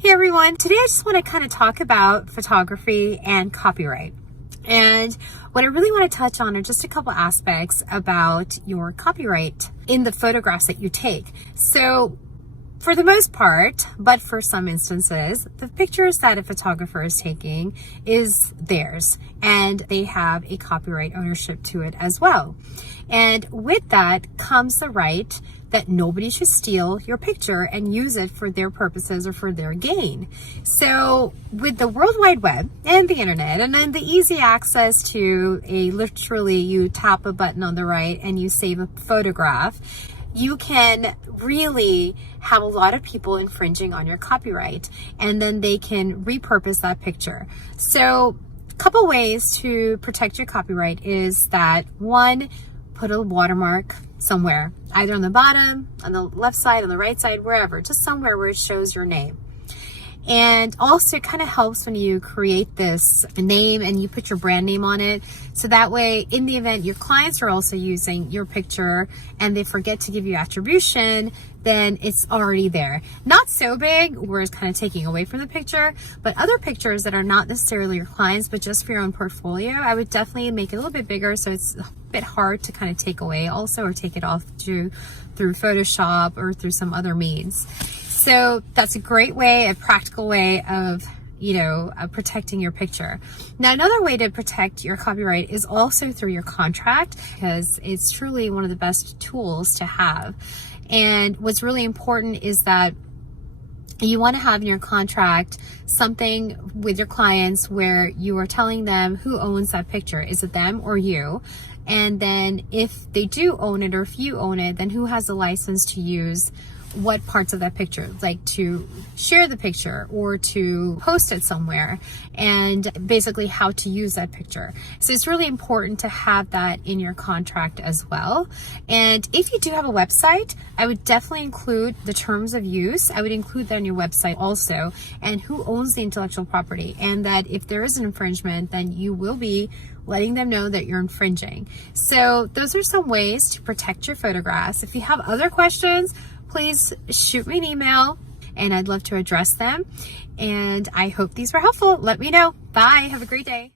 Hey everyone, today I just want to kind of talk about photography and copyright. And what I really want to touch on are just a couple aspects about your copyright in the photographs that you take. So for the most part, but for some instances, the pictures that a photographer is taking is theirs and they have a copyright ownership to it as well. And with that comes the right that nobody should steal your picture and use it for their purposes or for their gain. So with the World Wide Web and the internet and then the easy access to literally you tap a button on the right and you save a photograph, you can really have a lot of people infringing on your copyright and then they can repurpose that picture. So a couple ways to protect your copyright is that one, put a watermark somewhere, either on the bottom, on the left side, on the right side, wherever, just somewhere where it shows your name. And also it kind of helps when you create this name and you put your brand name on it. So that way, in the event your clients are also using your picture and they forget to give you attribution, then it's already there. Not so big where it's kind of taking away from the picture, but other pictures that are not necessarily your clients, but just for your own portfolio, I would definitely make it a little bit bigger so it's a bit hard to kind of take away also or take it off through Photoshop or through some other means. So that's a great way, a practical way of protecting your picture. Now, another way to protect your copyright is also through your contract, because it's truly one of the best tools to have. And what's really important is that you want to have in your contract something with your clients where you are telling them who owns that picture. Is it them or you? And then if they do own it or if you own it, then who has the license to use what parts of that picture, like to share the picture or to post it somewhere, and basically how to use that picture. So it's really important to have that in your contract as well. And if you do have a website, I would definitely include the terms of use. I would include that on your website also, and who owns the intellectual property, and that if there is an infringement, then you will be letting them know that you're infringing. So those are some ways to protect your photographs. If you have other questions, please shoot me an email and I'd love to address them. And I hope these were helpful. Let me know. Bye. Have a great day.